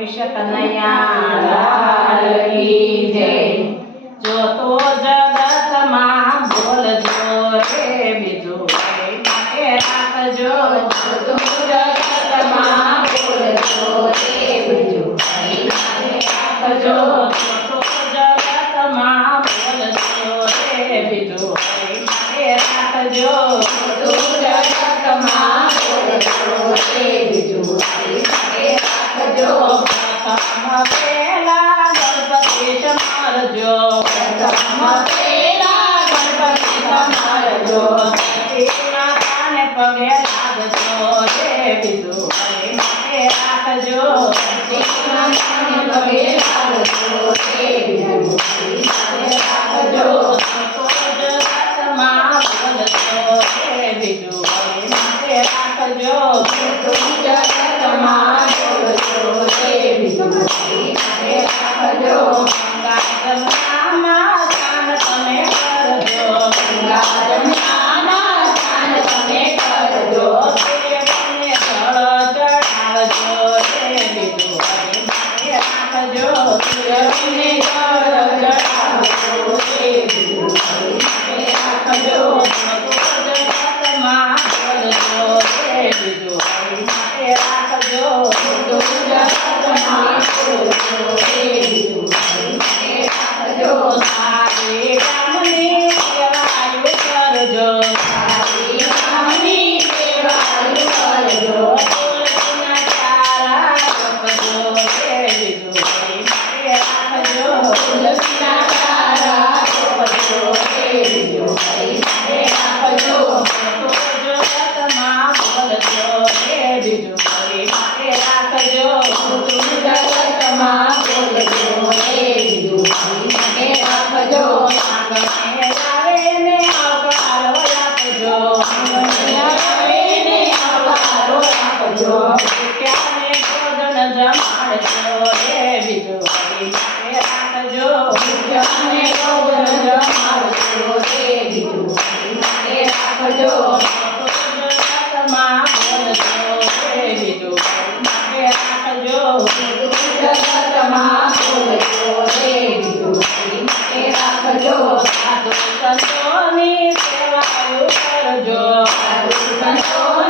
कृष्ण कन्हैया की जय जो तो जगत માં બોલ જો રે બીજો માટે રાખજો જો તો જગત માં બોલ જો રે બીજો માટે રાખજો જો તો જગત માં બોલ જો રે બીજો માટે રાખજો પગે ત્યારે ભોજન જમાડજો રે બીજો રાખજો ત્યારે ભોજન જમાડજો રે બીજો રાખજો જગતમાં બોલજો રે બીજો રાખજો જગતમાં બોલજો રે બીજો રાખજો સાધુ સંતોની સેવાયું કરજો સાધુ સંતોની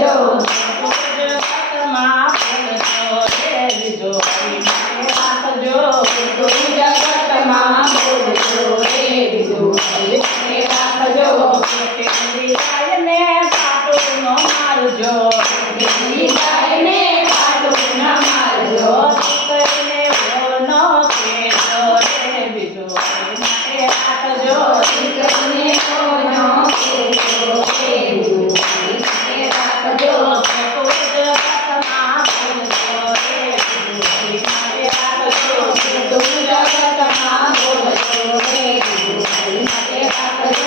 Yo. Thank you.